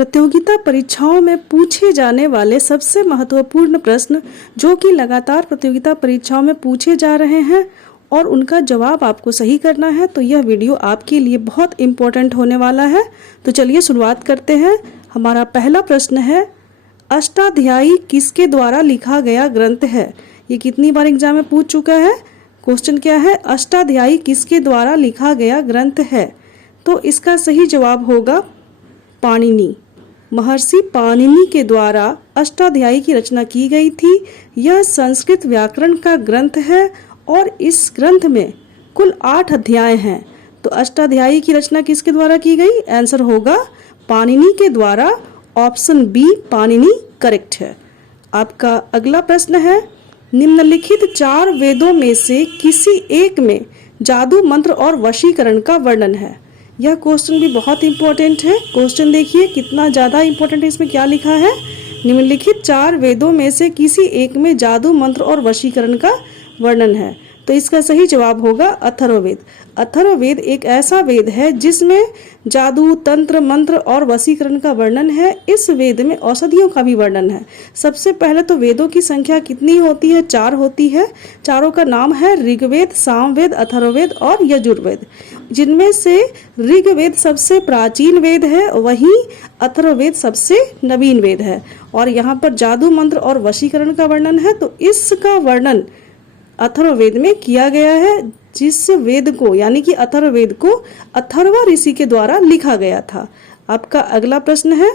प्रतियोगिता परीक्षाओं में पूछे जाने वाले सबसे महत्वपूर्ण प्रश्न जो कि लगातार प्रतियोगिता परीक्षाओं में पूछे जा रहे हैं और उनका जवाब आपको सही करना है, तो यह वीडियो आपके लिए बहुत इम्पोर्टेंट होने वाला है। तो चलिए शुरुआत करते हैं। हमारा पहला प्रश्न है, अष्टाध्यायी किसके द्वारा लिखा गया ग्रंथ है? ये कितनी बार एग्जाम में पूछ चुका है। क्वेश्चन क्या है, अष्टाध्यायी किसके द्वारा लिखा गया ग्रंथ है? तो इसका सही जवाब होगा पाणिनि। महर्षि पाणिनि के द्वारा अष्टाध्यायी की रचना की गई थी। यह संस्कृत व्याकरण का ग्रंथ है और इस ग्रंथ में कुल 8 अध्याय हैं। तो अष्टाध्यायी की रचना किसके द्वारा की गई? आंसर होगा पाणिनि के द्वारा। ऑप्शन बी पाणिनि करेक्ट है। आपका अगला प्रश्न है, निम्नलिखित 4 वेदों में से किसी एक में जादू मंत्र और वशीकरण का वर्णन है। यह क्वेश्चन भी बहुत इंपॉर्टेंट है। क्वेश्चन देखिए कितना ज़्यादा इंपॉर्टेंट है। इसमें क्या लिखा है, निम्नलिखित 4 वेदों में से किसी एक में जादू मंत्र और वशीकरण का वर्णन है। तो इसका सही जवाब होगा अथर्ववेद। अथर्ववेद एक ऐसा वेद है जिसमें जादू, तंत्र, मंत्र और वशीकरण का वर्णन है। इस वेद में औषधियों का भी वर्णन है। सबसे पहले तो वेदों की संख्या कितनी होती है? 4 होती है। चारों का नाम है ऋग्वेद, सामवेद, अथर्ववेद और यजुर्वेद, जिनमें से ऋग्वेद सबसे प्राचीन वेद है, वहीं अथर्ववेद सबसे नवीन वेद है। और यहाँ पर जादू, मंत्र और वशीकरण का वर्णन है, तो इसका वर्णन अथर्ववेद में किया गया है, जिस वेद को यानी कि अथर्ववेद को अथर्वा ऋषि के द्वारा लिखा गया था। आपका अगला प्रश्न है,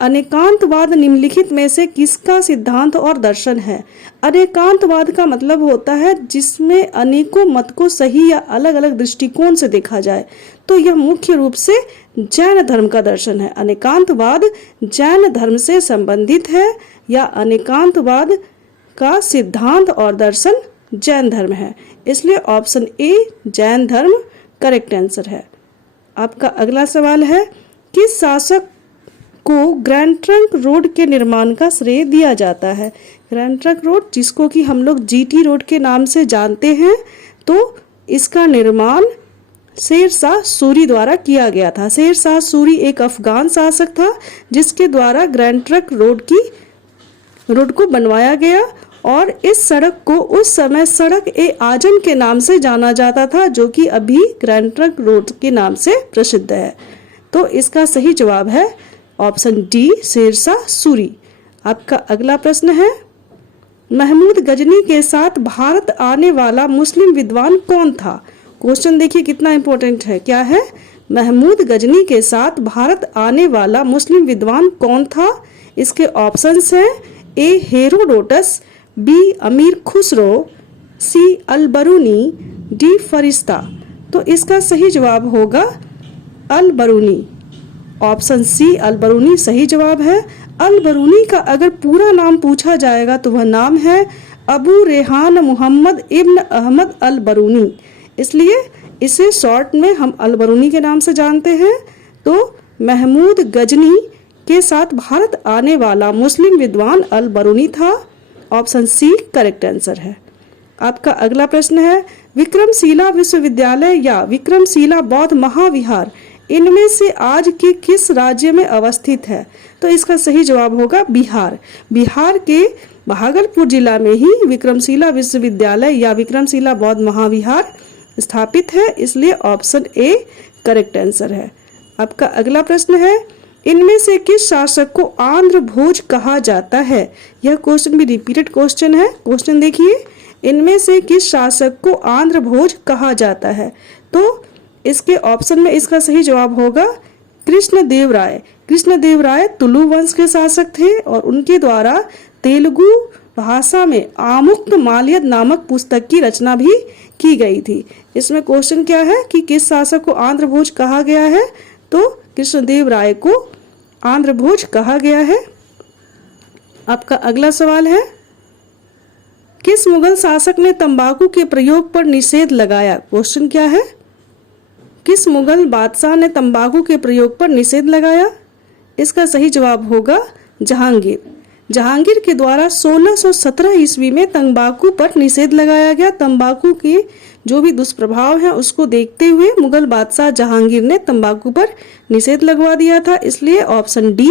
अनेकांतवाद निम्नलिखित में से किसका सिद्धांत और दर्शन है? अनेकांतवाद का मतलब होता है जिसमें अनेकों मत को सही या अलग अलग दृष्टिकोण से देखा जाए। तो यह मुख्य रूप से जैन धर्म का दर्शन है। अनेकांतवाद जैन धर्म से संबंधित है या अनेकांतवाद का सिद्धांत और दर्शन जैन धर्म है, इसलिए ऑप्शन ए जैन धर्म करेक्ट आंसर है। आपका अगला सवाल है, किस शासक को ग्रैंड ट्रंक रोड के निर्माण का श्रेय दिया जाता है? ग्रैंड ट्रंक रोड, जिसको कि हम लोग जीटी रोड के नाम से जानते हैं, तो इसका निर्माण शेरशाह सूरी द्वारा किया गया था। शेरशाह सूरी एक अफगान शासक था जिसके द्वारा ग्रैंड ट्रंक रोड को बनवाया गया और इस सड़क को उस समय सड़क ए आजम के नाम से जाना जाता था, जो कि अभी ग्रैंड ट्रंक रोड के नाम से प्रसिद्ध है। तो इसका सही जवाब है ऑप्शन डी शेरशाह सूरी। आपका अगला प्रश्न है, महमूद गजनी के साथ भारत आने वाला मुस्लिम विद्वान कौन था? क्वेश्चन देखिए कितना इंपॉर्टेंट है। क्या है, महमूद गजनी के साथ भारत आने वाला मुस्लिम विद्वान कौन था? इसके ऑप्शंस हैं, ए हेरोडोटस, बी अमीर खुसरो, सी अल-बरूनी, डी फरिश्ता। तो इसका सही जवाब होगा अल-बरूनी। ऑप्शन सी अल-बरूनी सही जवाब है। अल-बरूनी का अगर पूरा नाम पूछा जाएगा तो वह नाम है अबू रेहान मोहम्मद इब्न अहमद अल-बरूनी, इसलिए इसे शॉर्ट में हम अल-बरूनी के नाम से जानते हैं। तो महमूद गजनी के साथ भारत आने वाला मुस्लिम विद्वान अल-बरूनी था। ऑप्शन सी करेक्ट आंसर है। आपका अगला प्रश्न है, विक्रमशिला विश्वविद्यालय या विक्रमशिला बौद्ध महाविहार इनमें से आज के किस राज्य में अवस्थित है? तो इसका सही जवाब होगा बिहार। बिहार के भागलपुर जिला में ही विक्रमशिला विश्वविद्यालय या विक्रमशिला बौद्ध महाविहार स्थापित है, इसलिए ऑप्शन ए करेक्ट आंसर है। आपका अगला प्रश्न है, इनमें से किस शासक को आंध्र भोज कहा जाता है? यह क्वेश्चन भी रिपीटेड क्वेश्चन है। क्वेश्चन देखिए, इनमें से किस शासक को आंध्र भोज कहा जाता है? तो इसके ऑप्शन में इसका सही जवाब होगा कृष्णदेवराय। कृष्णदेवराय तुलु वंश के शासक थे और उनके द्वारा तेलुगु भाषा में आमुक्त माल्यद नामक पुस्तक की रचना भी की गई थी। इसमें क्वेश्चन क्या है कि किस शासक को आंध्र भोज कहा गया है? तो कृष्णदेवराय को आंध्र भोज कहा गया है। आपका अगला सवाल है, किस मुगल शासक ने तंबाकू के प्रयोग पर निषेध लगाया? क्वेश्चन क्या है, किस मुगल बादशाह ने तंबाकू के प्रयोग पर निषेध लगाया? इसका सही जवाब होगा जहांगीर। जहांगीर के द्वारा 1617 ईस्वी में तंबाकू पर निषेध लगाया गया। तंबाकू के जो भी दुष्प्रभाव है उसको देखते हुए मुगल बादशाह जहांगीर ने तंबाकू पर निषेध लगवा दिया था, इसलिए option D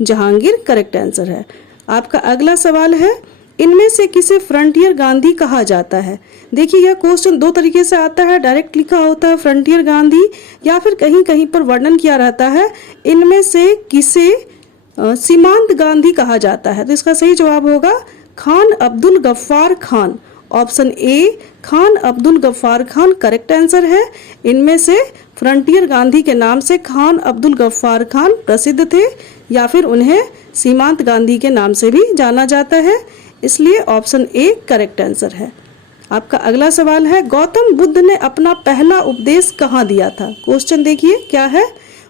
Jahangir correct answer है। आपका अगला सवाल है, इनमें से किसे फ्रंटियर गांधी कहा जाता है? देखिए यह क्वेश्चन दो तरीके से आता है, डायरेक्ट लिखा होता है फ्रंटियर गांधी, या फिर कहीं कहीं पर वर्णन किया रहता है इनमें से किसे सीमांत गांधी कहा जाता है। तो इसका सही जवाब होगा Khan Abdul Ghaffar Khan. Option A Khan Abdul Ghaffar Khan correct answer है। इनमें से फ्रंटियर गांधी के नाम से खान अब्दुल गफ्फार खान प्रसिद्ध थे, या फिर उन्हें सीमांत गांधी के नाम से भी जाना जाता है, इसलिए ऑप्शन ए करेक्ट आंसर है। आपका अगला सवाल है, गौतम बुद्ध ने अपना पहला उपदेश कहाँ दिया था? क्वेश्चन देखिए क्या है,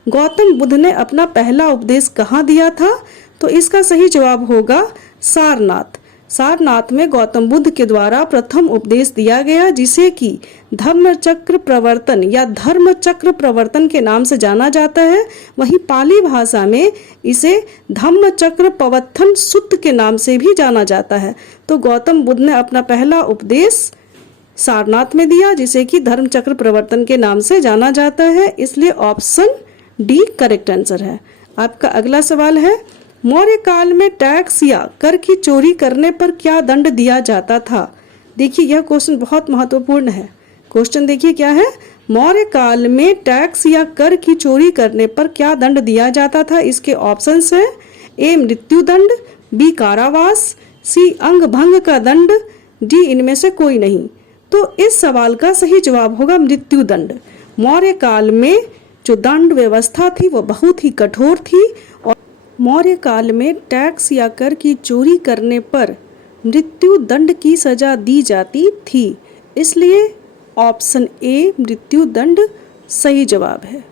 गौतम बुद्ध ने अपना पहला उपदेश कहाँ दिया था? तो इसका सही जवाब होगा सारनाथ। सारनाथ में गौतम बुद्ध के द्वारा प्रथम उपदेश दिया गया, जिसे कि धम्मचक्र प्रवर्तन या धर्मचक्र प्रवर्तन के नाम से जाना जाता है। वहीं पाली भाषा में इसे धम्मचक्र प्रवर्तन सूत्र के नाम से भी जाना जाता है। तो गौतम बुद्ध ने अपना पहला उपदेश सारनाथ में दिया, जिसे कि धर्मचक्र प्रवर्तन के नाम से जाना जाता है, इसलिए ऑप्शन डी करेक्ट आंसर है। आपका अगला सवाल है, मौर्य काल में टैक्स या कर की चोरी करने पर क्या दंड दिया जाता था? देखिए यह क्वेश्चन बहुत महत्वपूर्ण है। क्वेश्चन देखिए क्या है, मौर्य काल में टैक्स या कर की चोरी करने पर क्या दंड दिया जाता था? इसके ऑप्शंस है, ए मृत्यु दंड, बी कारावास, सी अंग भंग का दंड, डी इनमें से कोई नहीं। तो इस सवाल का सही जवाब होगा मृत्यु दंड। मौर्य काल में जो दंड व्यवस्था थी वो बहुत ही कठोर थी और मौर्य काल में टैक्स या कर की चोरी करने पर मृत्यु दंड की सजा दी जाती थी, इसलिए ऑप्शन ए मृत्यु दंड सही जवाब है।